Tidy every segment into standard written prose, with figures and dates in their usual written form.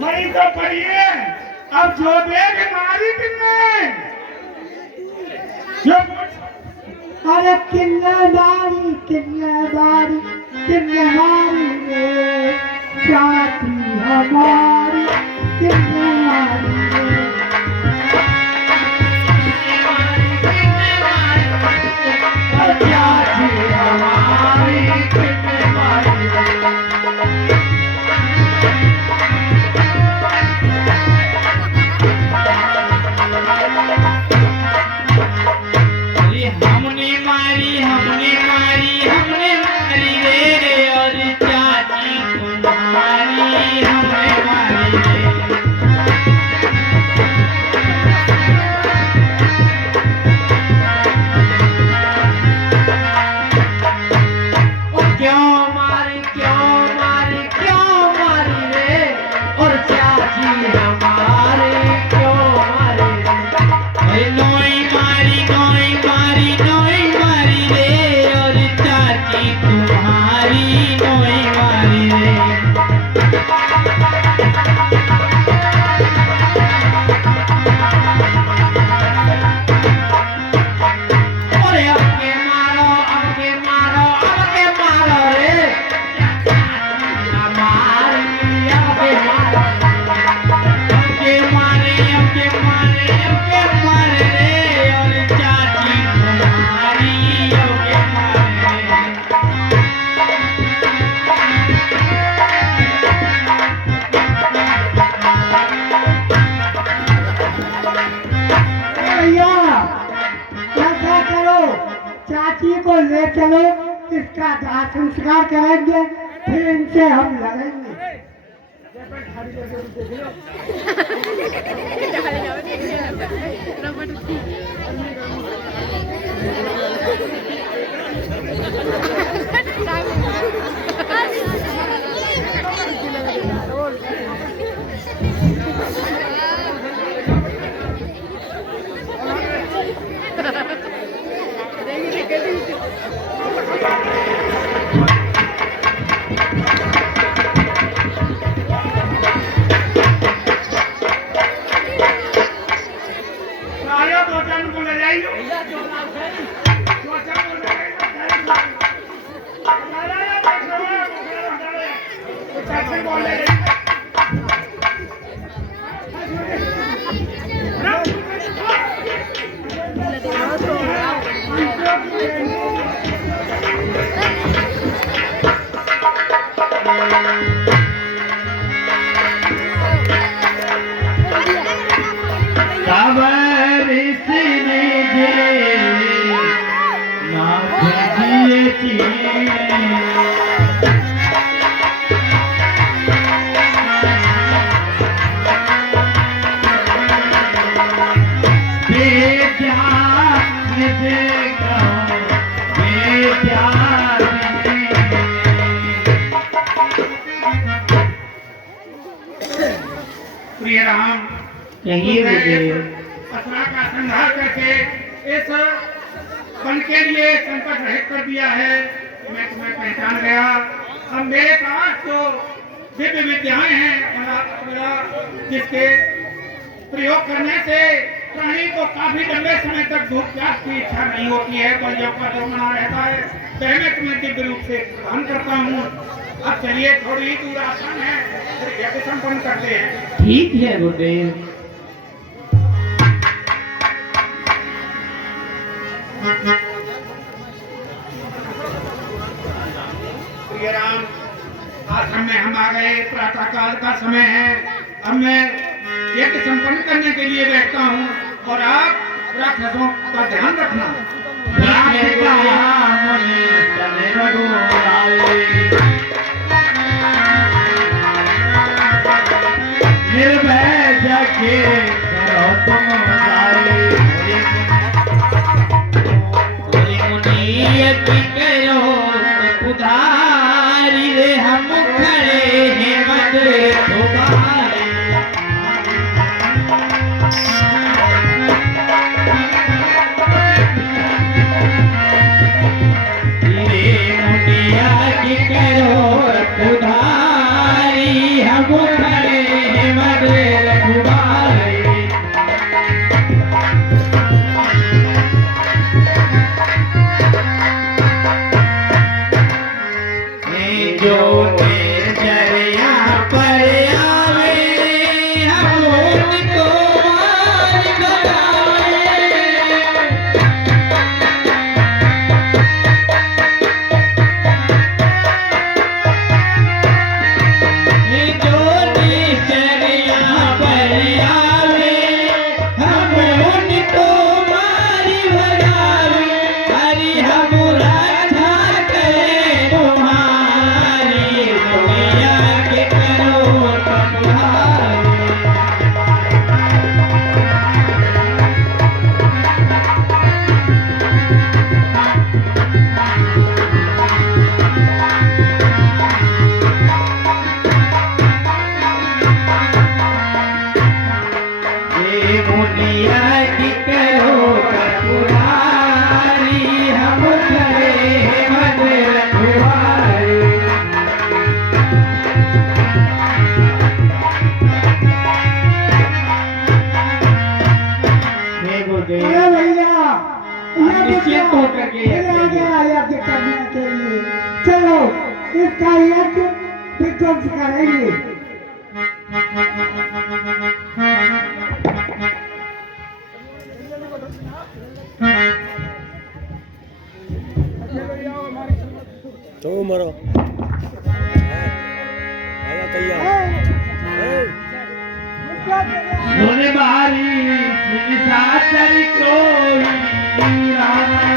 मरी तो पड़ी है। अब जो देख मारी किन्ने जो अरे किन्ने मारी रे चाची हमारी किन्ने मारी चाची को ले चलो, इसका दाह संस्कार करेंगे, फिर इनसे हम लड़ेंगे। प्रिय राम, असुरा का संहार करके इस वन के लिए संकट रहित कर दिया है। मैं तुम्हें पहचान गया। अब मेरे पास जो दिव्य विद्याएं हैं, जिसके प्रयोग करने से प्राणी को काफी लंबे समय तक भूख प्यास की इच्छा नहीं होती है, बलियों का जो मना रहता है, वह मैं तुम्हें दिव्य रूप से ग्रहण करता हूँ। अब चलिए, थोड़ी ही दूर आसान है, फिर यज्ञ संपन्न करते हैं। ठीक है गुरुदेव। प्रिय राम, आश्रम में हम आ गए, प्रातः काल का समय है। अब मैं यज्ञ संपन्न करने के लिए बैठता हूँ और आप राक्षसों का ध्यान रखना। निर्भय जगे करो तुम उधारी रे, हम खड़े हैं बदले तुम्हारे। रे मुटिया की करो उधारी, हम खड़े हैं मद रखवारे जो निर्जरिया पर आवे हम उनको मार भगावे जो निर्जरिया पर आवे हम उनको मार भगावे हरि हम रक्षा करें तुम्हारी दुनिया के करो तुम्हारी ये मुनिया की करो पुरारी हम खड़े हैं मद रखवारे हे गुरुदेव अरे भैया निश्चित होकर के यज्ञ यज्ञ करने के लिए चलो इसका यज्ञ विध्वंस करेंगे। तो मरो आया तैयार सुन बारी साचर कोई रामा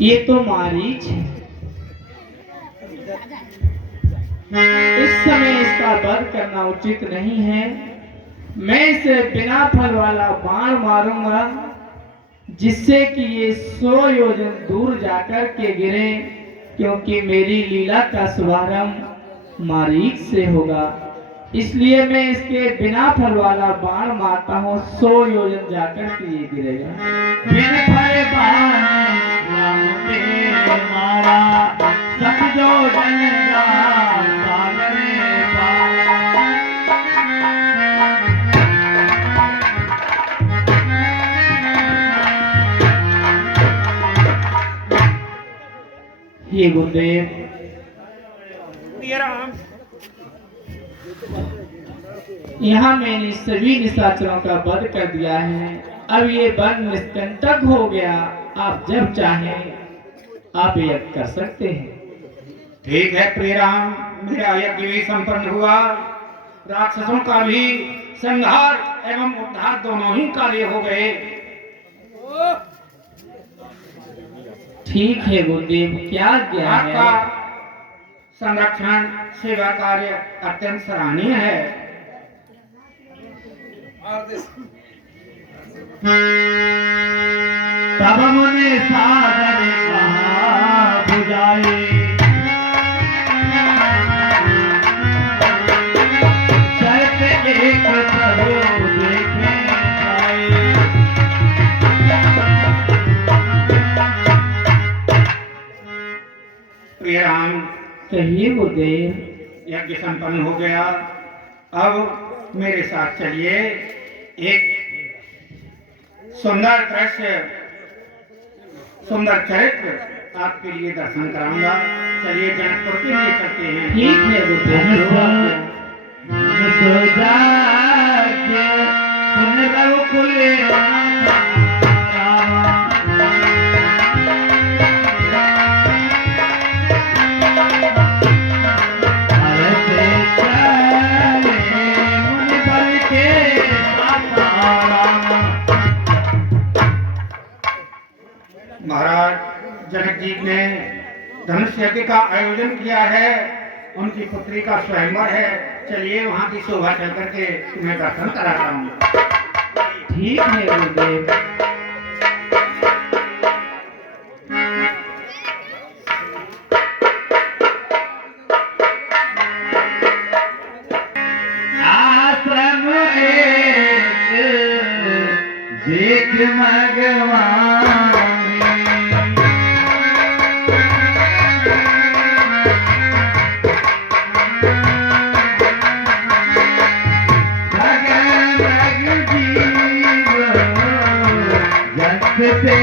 ये तो मारीच है इस समय इसका वध करना उचित नहीं है मैं इसे बिना फल वाला बाण मारूंगा जिससे कि ये 100 योजन दूर जाकर के गिरे क्योंकि मेरी लीला का शुभारंभ मारीच से होगा इसलिए मैं इसके बिना फल वाला बाण मारता हूँ 100 योजन जाकर के ये गिरेगा बिन फल बाण मारा समझो जनगा सागरे पारा ये गुरुदेव यहाँ मैंने सभी निशाचरों का वध कर दिया है अब ये वन निष्कंटक हो गया आप जब चाहें आप यज्ञ कर सकते हैं। ठीक है प्रिय राम मेरा यज्ञ भी संपन्न हुआ राक्षसों का भी संहार एवं उद्धार दोनों ही कार्य हो गए। ठीक है गुरुदेव क्या क्या है आपका संरक्षण सेवा कार्य अत्यंत सराहनीय है। तब मुने सागर कहा बुझाए शर्त एक प्रभु देखे आए प्रिय राम कहिए गुरुदेव यज्ञ संपन्न हो गया अब मेरे साथ चलिए एक सुंदर दृश्य सुंदर चरित्र आपके लिए दर्शन कराऊंगा चलिए जनकपुर के लिए चलते हैं। ठीक है गुरुदेव सुन रघुकुले महाराज जनक जी ने धनुष यज्ञ का आयोजन किया है उनकी पुत्री का स्वयंवर है चलिए वहां की शोभा चल करके तुम्हें दर्शन कराता हूँ। ठीक है गुरुदेव देख मगवानी भगत जीव जग पे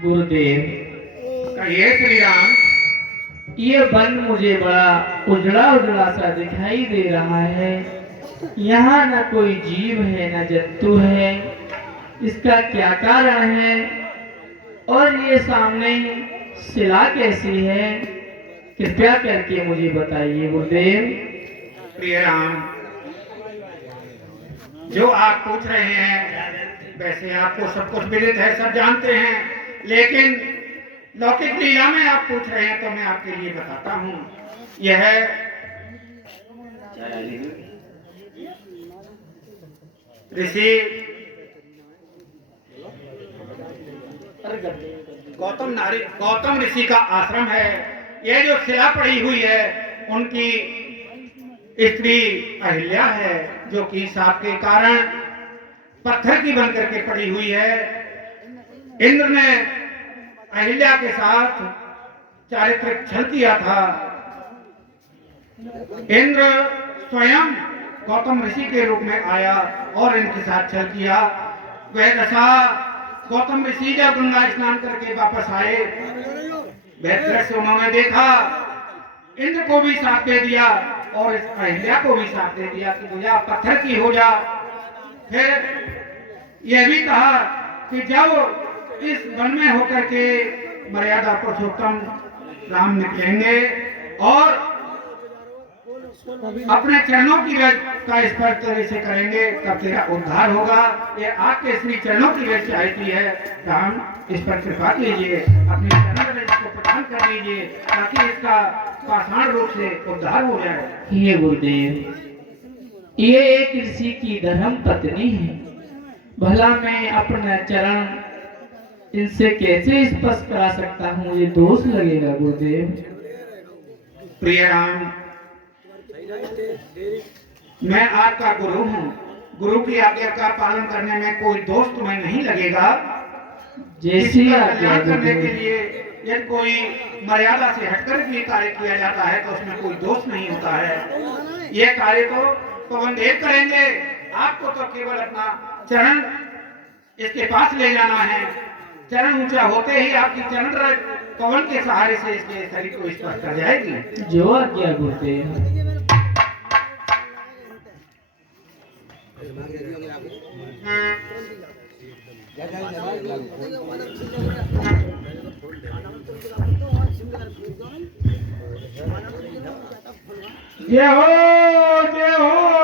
गुरुदेव, कहिए श्री राम। ये वन मुझे बड़ा उजड़ा उजड़ा सा दिखाई दे रहा है। यहाँ न कोई जीव है न जंतु है, इसका क्या कारण है? और ये सामने शिला कैसी है? कृपया करके मुझे बताइए गुरुदेव। प्रिय राम, जो आप पूछ रहे हैं वैसे आपको सब कुछ विदित है, सब जानते हैं, लेकिन लौकिक लीला में आप पूछ रहे हैं तो मैं आपके लिए बताता हूँ। यह ऋषि गौतम ऋषि का आश्रम है। यह जो शिला पड़ी हुई है उनकी स्त्री अहिल्या है, जो कि शाप के कारण पत्थर की बन करके पड़ी हुई है। इंद्र ने अहिल्या के साथ चारित्रिक छल किया था। इंद्र स्वयं गौतम ऋषि के रूप में आया और इनके साथ छल किया। वह दशा गौतम ऋषि जब गंगा स्नान करके वापस आए, वह दृश्य उन्होंने देखा। इंद्र को भी साथ दे दिया और इस अहिल्या को भी साथ दे दिया कि भैया पत्थर की हो जा। फिर यह भी कहा कि जब इस वन में होकर के मर्यादा पुरुषोत्तम राम निकलेंगे और अपने चरणों की रज का स्पर्श तेरे से करेंगे तब तेरा उद्धार होगा। ये आपके श्री चरणों की रज चाहती है। राम, इस पर कृपा कीजिए, अपनी चरण रज को प्रदान कर दीजिए ताकि इसका पाषाण रूप से उद्धार हो जाए। हे गुरुदेव, ये एक ऋषि की धर्म पत्नी है, भला मैं अपना चरण इनसे कैसे स्पर्श करा सकता हूँ? ये दोष लगेगा गुरुदेव। प्रिय राम, मैं आपका गुरु हूँ। गुरु की आज्ञा का पालन करने में कोई दोष तुम्हें नहीं लगेगा। जैसी कल्याण करने के लिए यदि कोई मर्यादा से हटकर भी कार्य किया जाता है तो उसमें कोई दोष नहीं होता है। यह कार्य तो पवन देव करेंगे। आपको तो केवल अपना चरण इसके पास ले जाना है। चरण ऊंचा होते ही आपकी चरण रज पवन के सहारे से इसके शरीर को स्पर्श कर जाएगी। जो आज्ञा गुरुदेव। जय हो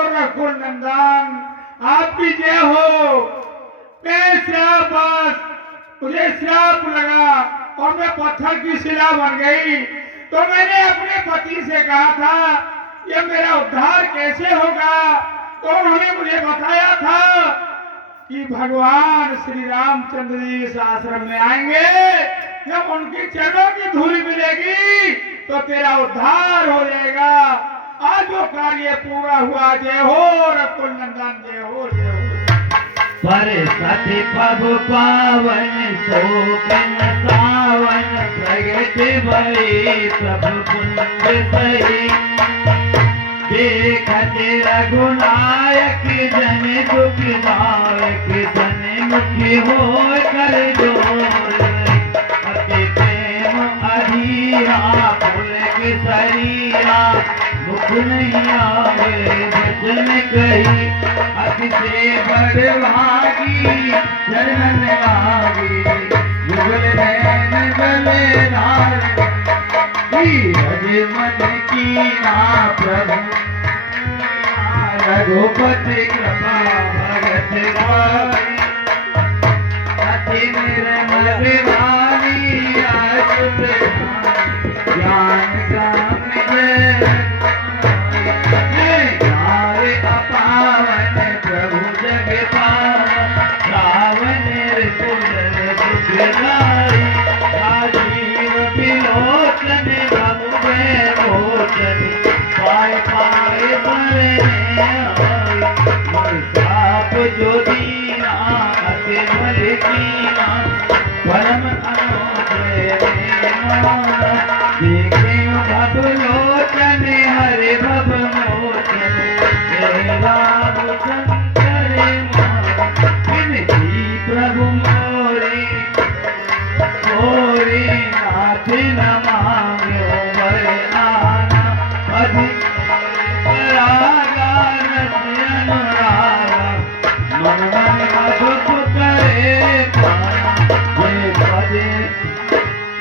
रघुकुल नंदन, आपकी जय हो। मैं श्राप, बस मुझे श्राप लगा और मैं पत्थर की शिला बन गई। तो मैंने अपने पति से कहा था ये मेरा उद्धार कैसे होगा, तो उन्होंने मुझे बताया था कि भगवान श्री रामचंद्र जी इस आश्रम में आएंगे। जब उनकी चरणों की धूल मिलेगी तो तेरा उद्धार हो जाएगा। आज वो कार्य पूरा हुआ। जय हो रघुकुल नंदन, जय हो, जय हो। पर सति पग पावन शोभन सावन, प्रगट भई प्रभु पुण्य सही। देखत रघुनायक जन दुखदायक, सन्मुखी हो कर जोर। अति प्रेम अधीरा पुलक सरिया, मुख नहीं आवे वचन कही। अति से बड़भागी चरण लागी, युगल नैन बलराम। धीरज मन कीना प्रभु, रघुपति कृपा भगत गाई। अति निर्मल वाणी अच्युत ज्ञान काम जय। अपावन प्रभु जग पावन, रावण ऋतु दुख राजीव बिलो साप जो दीना अति बल कीना परम अनोखे देखे भव लोचन हरे भव मोचन हे राम शंकर विनती प्रभु मोरे मोरे नाथ न मांग्यो वरदाना अधिक परागा रस अनुरागा मन मन मधुप करे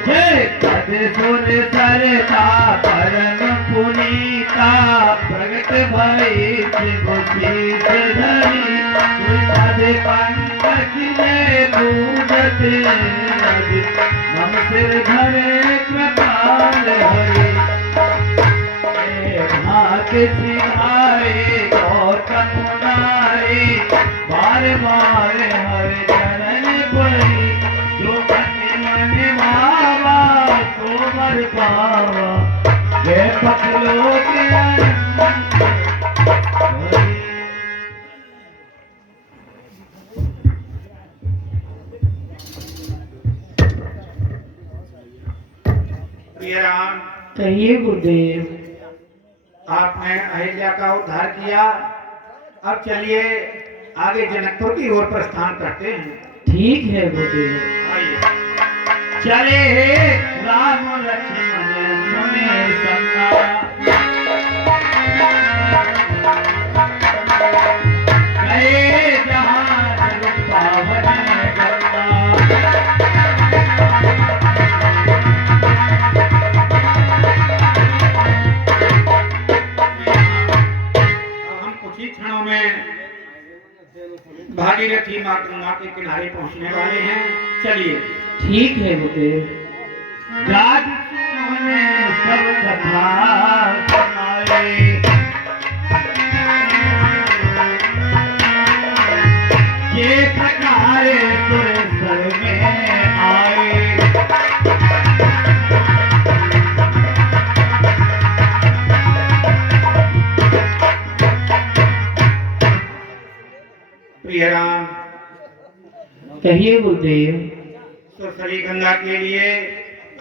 जय पदे सुर सरता परम पुनीता प्रगट भई शिवशीष धरी पदे पंकज में पूजत मम सिर धरे कृपाल हरि भात सिधारे गौतम मुरारे बार बार हर चरण पड़ी जो पति मन भावा तो मर पावा जय पकलो के प्रिय राम, कहिए गुरुदेव। आपने अहिल्या का उद्धार किया। अब चलिए आगे जनकपुर की ओर प्रस्थान करते हैं। ठीक है गुरुदेव। आइए। चले हे राम लक्ष्मण सुने संगा गए जहाँ जग पावन गंगा कुछ ही क्षणों में भागीरथी माँ गंगा के किनारे पहुंचने वाले हैं। चलिए। ठीक है गुरुदेव। जाग सुने सब कथा सुनाए ये प्रकार सुर में आए प्रिय राम, कहिए गुरुदेव। सुरसरी गंगा के लिए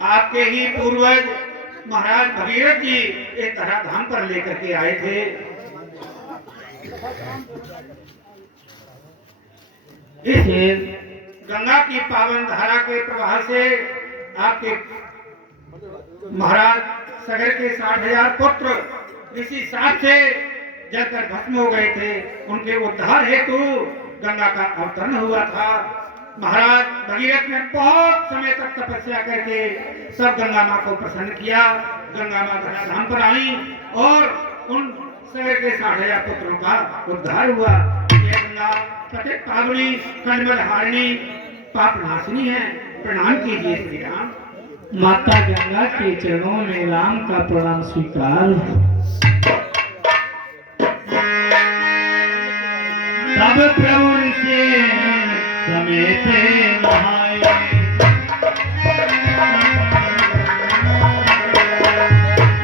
आपके ही पूर्वज महाराज भगीरथ जी एक धराधाम पर लेकर के आए थे। इस गंगा की पावन धारा के प्रवाह से आपके महाराज सगर के 60,000 पुत्र इसी साथ से जलकर भस्म हो गए थे। उनके उद्धार हेतु गंगा का अवतरण हुआ था। महाराज भगीरथ ने बहुत समय तक तपस्या करके सब गंगा माँ को प्रसन्न किया। गंगा माँ धराधाम पर आई और उन सगर के 60,000 पुत्रों का उद्धार हुआ। यह गंगा पतित पावनी कलमल हारिणी पाप नाशिनी है। प्रणाम कीजिए श्री राम। माता गंगा के चरणों में राम का प्रणाम स्वीकार। तब प्रभु से समेत नहाए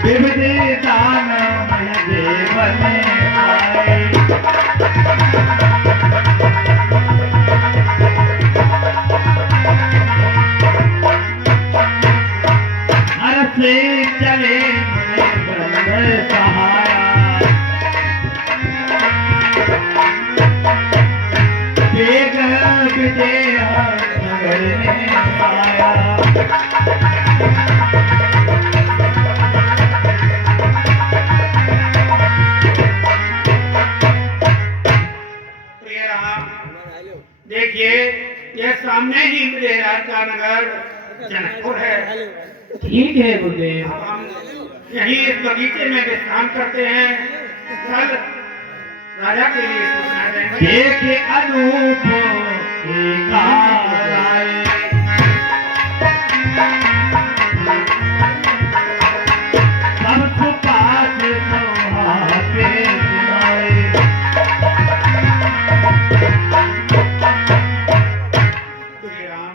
विविध दान में देवन आए हर से चले ब्रह्म सहारा वेग विजय नगर में आया प्रिय राम, देखिए यह सामने ही विजयराज का नगर जनकपुर है। ठीक है गुरुदेव। अब हम यहीं इस बगीचे में विश्राम करते हैं। कल राजा के लिए सूचना देंगे। देखे अनूप एकाराए सब सुपास सोहाते सुनाए श्री राम,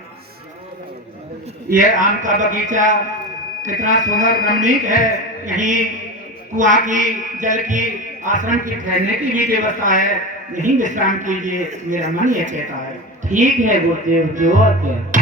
यह आम का बगीचा कितना सुंदर रमणीक है। यहीं कुआं की जल की आश्रम की ठहरने की भी व्यवस्था है, यहीं विश्राम कीजिए, मेरा मन यह कहता है। ठीक है गुरुदेव, जो आज्ञा।